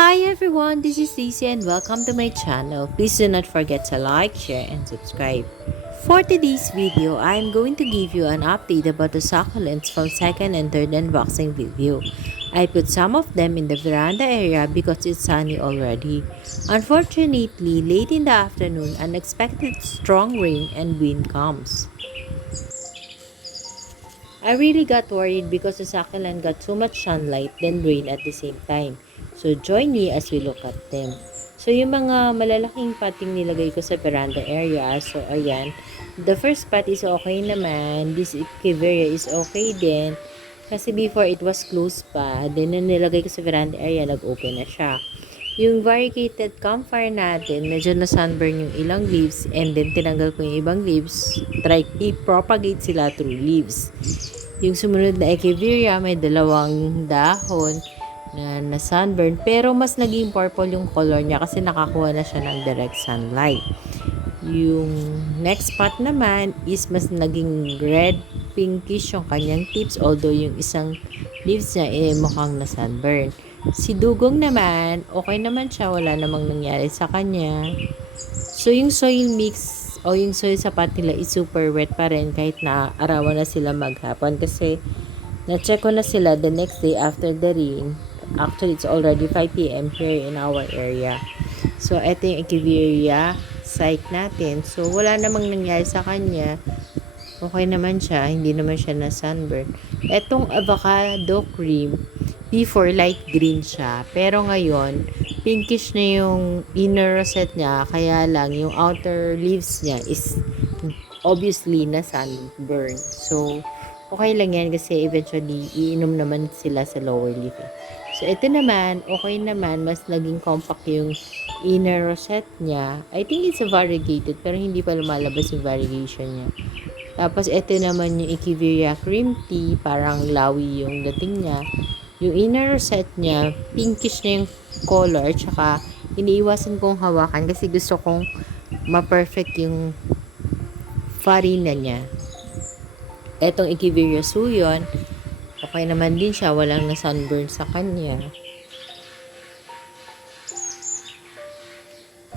Hi everyone, this is Cece and welcome to my channel. Please do not forget to like, share, and subscribe. For today's video, I am going to give you an update about the succulents from second and third unboxing video. I put some of them in the veranda area because it's sunny already. Unfortunately, late in the afternoon, unexpected strong rain and wind comes. I really got worried because the succulent got too much sunlight then rain at the same time. So join me as we look at them. So yung mga malalaking pating nilagay ko sa veranda area. So ayan, the first pot is okay naman. This Echeveria is okay din. Kasi before it was closed pa. Then nung nilagay ko sa veranda area, nag-open na siya. Yung variegated camphor natin, medyo na sunburn yung ilang leaves and then tinanggal ko yung ibang leaves. Try i-propagate sila through leaves. Yung sumunod na Echeveria, may dalawang dahon na sunburn pero mas naging purple yung color niya kasi nakakuha na siya ng direct sunlight. Yung next pot naman is mas naging red pinkish yung kanyang tips although yung isang leaves niya mukhang na sunburn. Si dugong naman, okay naman siya, wala namang nangyari sa kanya. So yung soil mix o yung soil sa pot nila is super wet pa rin kahit na arawan na sila maghapon kasi na-check ko na sila the next day after the rain. Actually, it's already 5 p.m. here in our area. So, ito yung Echeveria site natin. So, wala namang nangyari sa kanya. Okay naman siya. Hindi naman siya na sunburn. Etong avocado cream, before light green siya. Pero ngayon, pinkish na yung inner rosette niya. Kaya lang, yung outer leaves niya is obviously na sunburn. So, okay lang yan kasi eventually, iinom naman sila sa lower leaf. So, ito naman, okay naman. Mas naging compact yung inner rosette niya. I think it's a variegated, pero hindi pa lumalabas yung variegation niya. Tapos, ito naman yung Echeveria cream tea. Parang lawi yung dating niya. Yung inner rosette niya, pinkish na yung color. Tsaka, iniiwasan kong hawakan kasi gusto kong ma-perfect yung farina niya. Etong Echeveria suyon, okay naman din siya. Walang na sunburn sa kanya.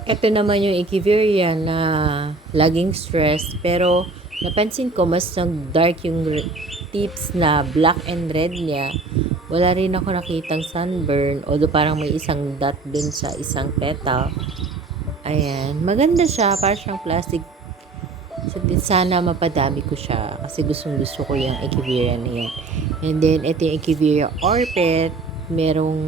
Ito naman yung Echeveria na laging stressed. Pero napansin ko mas nag-dark yung tips na black and red niya. Wala rin ako nakitang sunburn. Although parang may isang dot dun sa isang petal. Ayan. Maganda siya. Parang siyang plastic. So, sana mapadami ko siya kasi gustong gusto ko yung Echeveria na yan. And then, ito yung Echeveria Orpet. Merong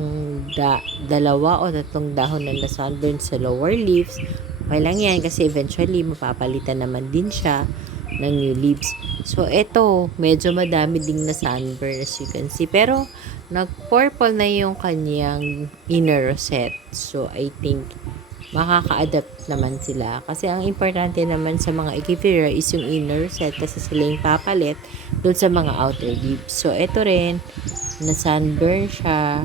dalawa o tatlong dahon na sunburn sa lower leaves. Okay lang yan kasi eventually mapapalitan naman din siya ng new leaves. So, ito, medyo madami ding na sunburn as you can see. Pero, nag-purple na yung kanyang inner rosette. So, I think makaka-adapt naman sila. Kasi ang importante naman sa mga Echeveria is yung inner set kasi sila yung papalit doon sa mga outer leaves. So, ito rin, na sunburn siya.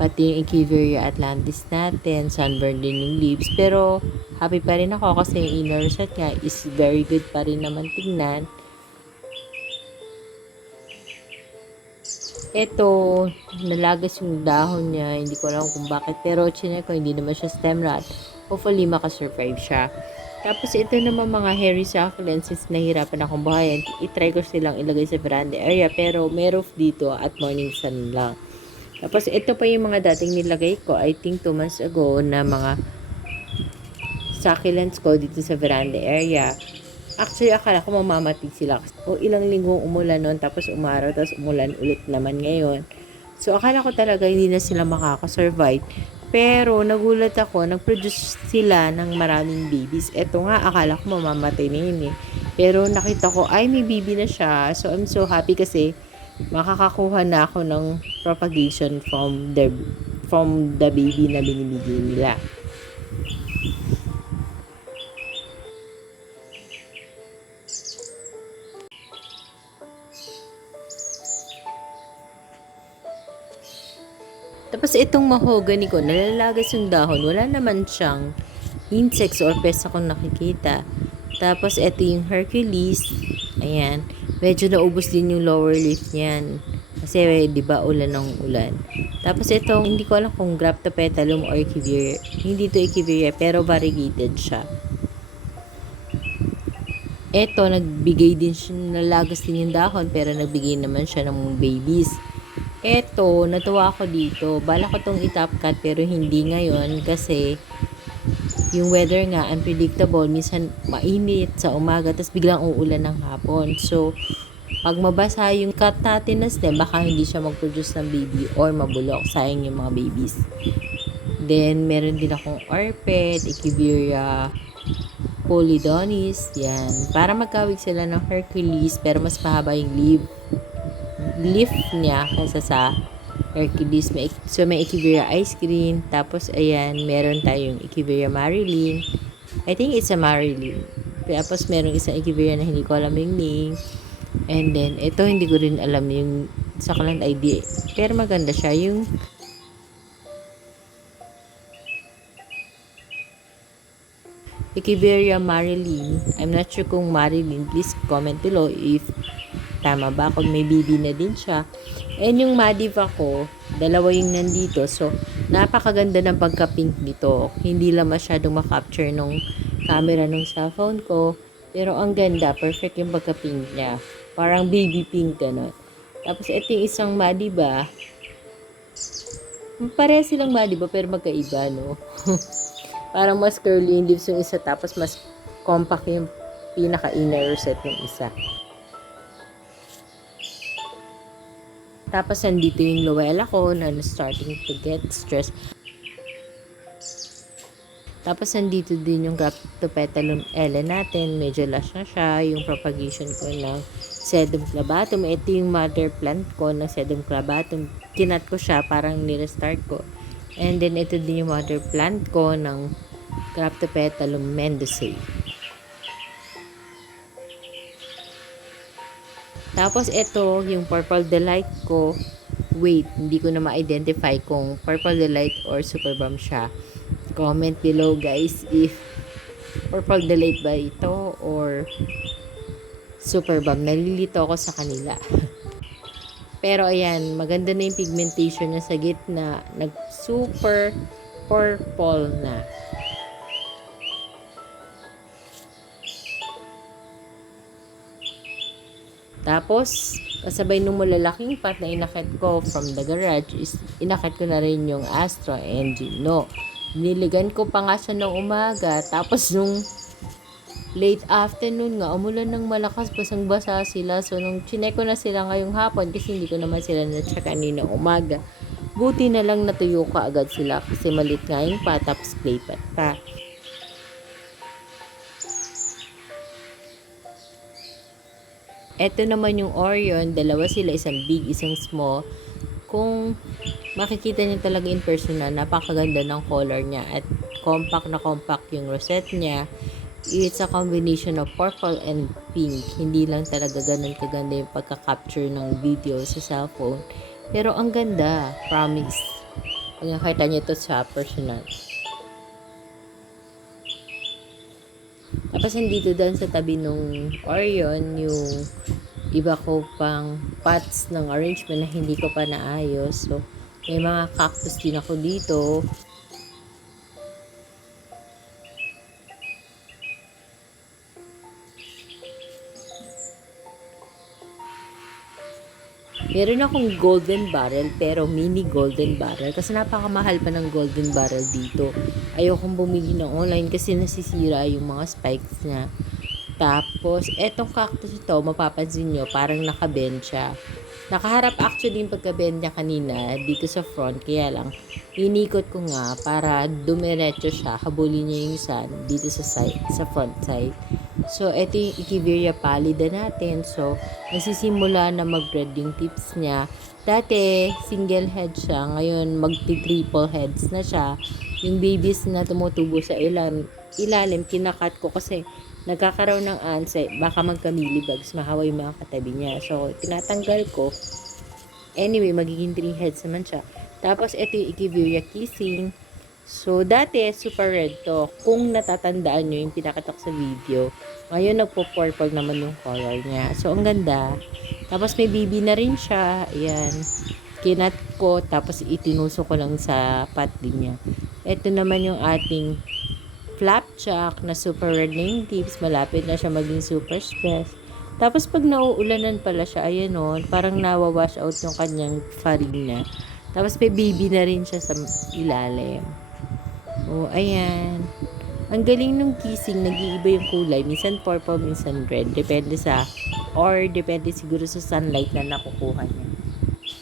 Pati yung Echeveria Atlantis natin, sunburn din yung leaves. Pero, happy pa rin ako kasi yung inner set niya is very good pa rin naman tingnan. Ito, nalagas yung dahon niya. Hindi ko alam kung bakit. Pero, chinek ko, hindi naman siya stem rot. Hopefully, makasurvive siya. Tapos, ito naman mga hairy succulents. Since nahirapan akong buhayan, itry ko silang ilagay sa veranda area. Pero, may roof dito at morning sun lang. Tapos, ito pa yung mga dating nilagay ko. I think 2 months ago na mga succulents ko dito sa veranda area. Actually, akala ko mamamatay sila. O ilang linggong umulan noon, tapos umaraw, tapos umulan ulit naman ngayon. So, akala ko talaga hindi na sila makakasurvive. Pero, nagulat ako, nag-produce sila ng maraming babies. Eto nga, akala ko mamamatay na yun eh. Pero, nakita ko, ay, may baby na siya. So, I'm so happy kasi makakakuha na ako ng propagation from the baby na binibigay nila. Tapos itong mahogany ko, nalalagas yung dahon. Wala naman siyang insects or pests akong nakikita. Tapos ito yung Hercules. Ayan. Medyo naubos din yung lower leaf niyan. Kasi di ba ulan ng ulan. Tapos itong, hindi ko alam kung Graptopetalum or Echeveria. Hindi to Echeveria, pero variegated siya. Eto, nagbigay din siya, nalagas din yung dahon, pero nagbigay naman siya ng babies. Eto, natuwa ako dito. Bala ko tong i-top cut, pero hindi ngayon kasi yung weather nga unpredictable. Minsan mainit sa umaga, tapos biglang uulan ng hapon. So, pag mabasa yung cut natin na stem, baka hindi siya mag-produce ng baby or mabulok. Sayang yung mga babies. Then, meron din akong Orpet, Echeveria Polydonis, yan. Para magkawig sila ng Hercules, pero mas mahaba yung leaf niya kaysa sa Hercules. So, may Echeveria Ice Cream. Tapos, ayan, meron tayong Echeveria Marilyn. I think it's a Marilyn. Tapos, meron isang Echeveria na hindi ko alam yung name. And then, ito hindi ko rin alam yung succulent ID. Pero maganda siya. Yung Echeveria Marilyn. I'm not sure kung Marilyn. Please comment below if tama ba. Kung may BB na din siya. And yung Madiva ko, dalawa yung nandito. So, napakaganda ng pagka-pink nito. Hindi lang masyadong makapture nung camera ng cellphone ko. Pero ang ganda. Perfect yung pagka-pink niya. Parang baby pink gano'n. Tapos ito yung isang Madiva. Pareha silang Madiva pero magkaiba, no? Parang mas curly yung leaves yung isa, tapos mas compact yung pinaka-inner set yung isa. Tapos nandito yung Luella ko na starting to get stressed. Tapos nandito din yung Graptopetalum Ellen natin. Medyo lush na siya. Yung propagation ko ng Sedum clavatum. Ito yung mother plant ko ng Sedum clavatum. Kinat ko siya, parang nirestart ko. And then ito din yung mother plant ko ng Graptopetalum mendozae. Tapos ito yung Purple Delight ko. Wait, hindi ko na ma-identify kung Purple Delight or Super Balm siya. Comment below guys if Purple Delight ba ito or Super Balm. Nalilito ako sa kanila. Pero ayan, maganda na yung pigmentation niya sa gitna. Nag-super purple na. Tapos, kasabay nung malalaking pot na inakit ko from the garage, is inakit ko na rin yung Astro and Gino. Niligan ko pa nga siya ng umaga. Tapos nung late afternoon nga, umulan ng malakas, basang-basa sila. So, nung chinek ko na sila ngayong hapon, kasi hindi ko naman sila na-check kanina umaga, buti na lang natuyo ka agad sila kasi malit nga yung pot, tapos clay pot pa. Ito naman yung Orion, dalawa sila, isang big, isang small. Kung makikita niyo talaga in person na, napakaganda ng color niya at compact na compact yung rosette niya. It's a combination of purple and pink. Hindi lang talaga ganun kaganda yung pagka-capture ng video sa cellphone. Pero ang ganda, promise. Pag nakita niyo to sa personal. Tapos nandito din sa tabi nung Orion, yung iba ko pang pots ng arrangement na hindi ko pa naayos. So, may mga cactus din ako dito. Meron akong golden barrel, pero mini golden barrel. Kasi napakamahal pa ng golden barrel dito. Ayokong bumili ng online kasi nasisira yung mga spikes niya. Tapos, etong cactus ito, mapapansin nyo, parang nakabend siya. Nakaharap actually yung pagka-bend niya kanina dito sa front. Kaya lang, inikot ko nga para dumiretso siya. Habulin niya yung sun dito sa side, sa front side. So, ito yung Echeveria pallida natin. So, nasisimula na mag-red yung tips niya. Dati, single head siya. Ngayon, magti-triple heads na siya. Yung babies na tumutubo sa ilalim, kinakat ko kasi nagkakaroon ng ants, baka magka-millibugs, mahawa yung mga katabi niya. So, tinatanggal ko. Anyway, magiging 3 heads naman siya. Tapos, ito yung Echeveria kissing. So, dati, super red to. Kung natatandaan nyo yung pinakatak sa video. Ngayon, nagpo-purple naman yung color niya. So, ang ganda. Tapos, may BB na rin siya. Ayan. kinat ko, tapos itinuso ko lang sa pot din niya. Ito naman yung ating flapjack na super red name tips. Malapit na siya maging super stress. Tapos pag nauulanan pala siya, ayan o, parang nawawash out yung kanyang farina. Tapos may baby na rin siya sa ilalim. O, ayan. Ang galing nung kissing, nag-iiba yung kulay. Minsan purple, minsan red. Depende siguro sa sunlight na nakukuha niya.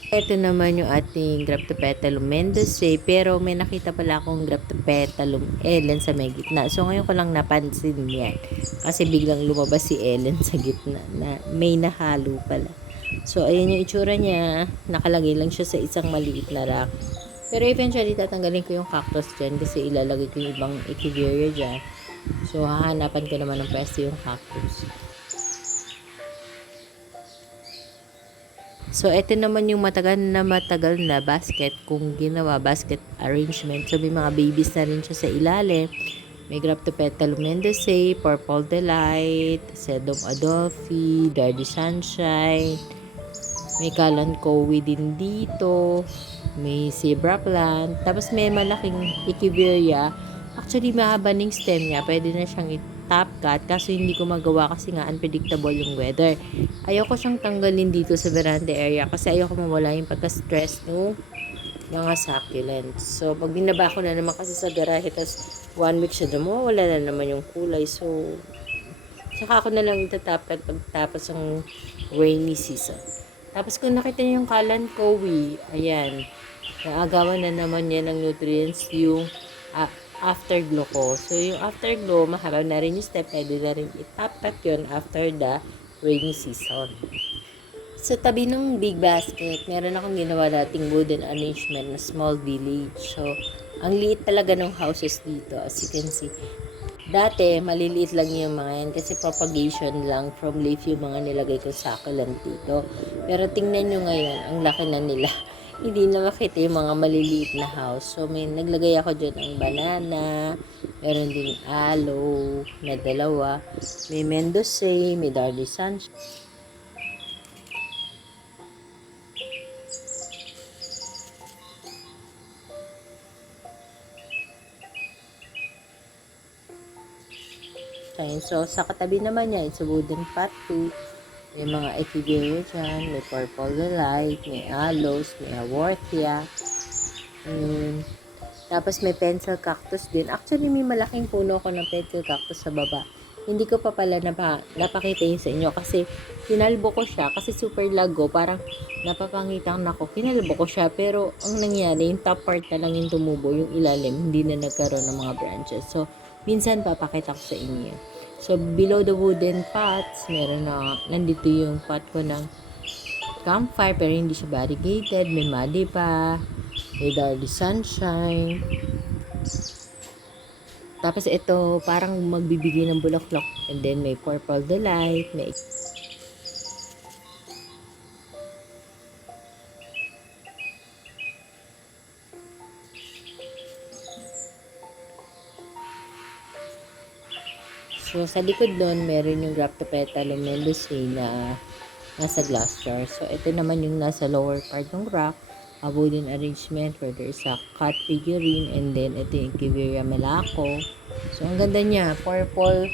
Ito naman yung ating Graptopetalum mendozae, pero may nakita pala akong Graptopetalum Ellen sa may gitna. So ngayon ko lang napansin yan. Kasi biglang lumabas si Ellen sa gitna na may nahalo pala. So ayan yung itsura niya. Nakalagay lang siya sa isang maliit na rack. Pero eventually tatanggalin ko yung cactus dyan kasi ilalagay ko yung ibang echeveria dyan. So hahanapan ko naman ng pwesto yung cactus. So, ito naman yung matagal na basket kung ginawa, basket arrangement. So, may mga babies na rin siya sa ilalim. May Graptopetalum mendozae, Purple Delight, Sedum Adolphi, Dardy Sunshine. May Kalanchoe din dito. May Zebra Plant. Tapos, may malaking Echeveria. Actually, mahaba ng stem niya. Pwede na siyang top cut kasi hindi ko magawa kasi nga unpredictable yung weather. Ayoko siyang tanggalin dito sa veranda area kasi ayoko mawala yung pagka-stress no mga succulents. So, pag binaba ko na naman kasi sa garahe, tapos 1 week siya wala na naman yung kulay. So, saka ako na lang itatap cut pagtapos ng rainy season. Tapos kung nakita niyo yung Kalanchoe, ayan, naagawan na naman yan ng nutrients yung afterglow ko. So, yung afterglow, mahaba na rin yung step. Pwede na rin itap-cut yun after the rainy season. Sa tabi ng big basket, meron akong ginawa dating wooden arrangement na small village. So, ang liit talaga ng houses dito, as you can see. Dati, maliliit lang yung mga yan kasi propagation lang from leaf yung mga nilagay ko sa succulent dito. Pero tingnan nyo ngayon, ang laki na nila. Hindi na makita yung mga maliliit na house. So, may naglagay ako dyan ng banana. Meron ding aloe na dalawa. May mendozae, may Dardy Sunshine. So, sa katabi naman niya, it's a wooden pot too. May mga echeveria dyan, may Purple Delight, may aloes, may haworthia. Tapos may pencil cactus din. Actually, may malaking puno ko ng pencil cactus sa baba. Hindi ko pa pala napakita yun sa inyo kasi kinalbo ko siya kasi super lago. Parang napapangitan ako. Kinalbo ko siya pero ang nangyari, yung top part na lang yung tumubo, yung ilalim, hindi na nagkaroon ng mga branches. So, minsan papakita ko sa inyo. So, below the wooden pots, nandito yung pot ko ng campfire pero hindi siya variegated. May muddy pa. May Dardy Sunshine. Tapos ito, parang magbibigay ng bulaklak. And then may Purple Delight. May So, sa likod doon, meron yung Graptopetalum mendozae na nasa glass jar. So, ito naman yung nasa lower part ng rack. A wooden arrangement where there's a cut figurine. And then, ito yung Echeveria Melaco. So, ang ganda niya. Purple,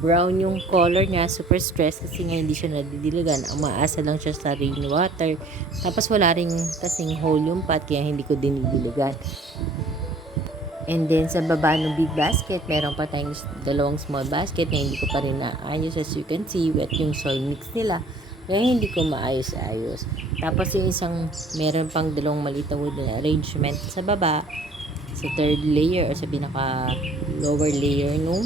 brown yung color niya. Super stressed kasi nga hindi siya nadidiligan. Ang maasa lang siya sa rainwater. Tapos, wala ring kasing hole yung pot kaya hindi ko dinidiligan. And then, sa baba ng big basket, meron pa tayong dalawang small basket na hindi ko pa rin naayos. As you can see, wet yung soil mix nila. Kaya hindi ko maayos-ayos. Tapos, yung isang, meron pang dalawang maliit na wooden arrangement sa baba, sa third layer or sa pinaka lower layer nung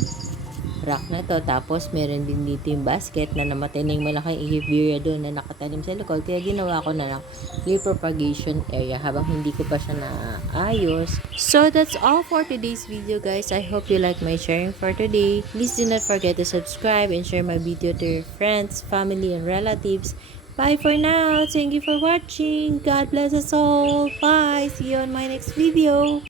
rack na to. Tapos, meron din dito yung basket na namatay na yung malaking echeveria doon na nakatanim sa likod. Kaya ginawa ko na lang clear propagation area habang hindi ko pa siya naayos. So, that's all for today's video, guys. I hope you like my sharing for today. Please do not forget to subscribe and share my video to your friends, family, and relatives. Bye for now. Thank you for watching. God bless us all. Bye. See you on my next video.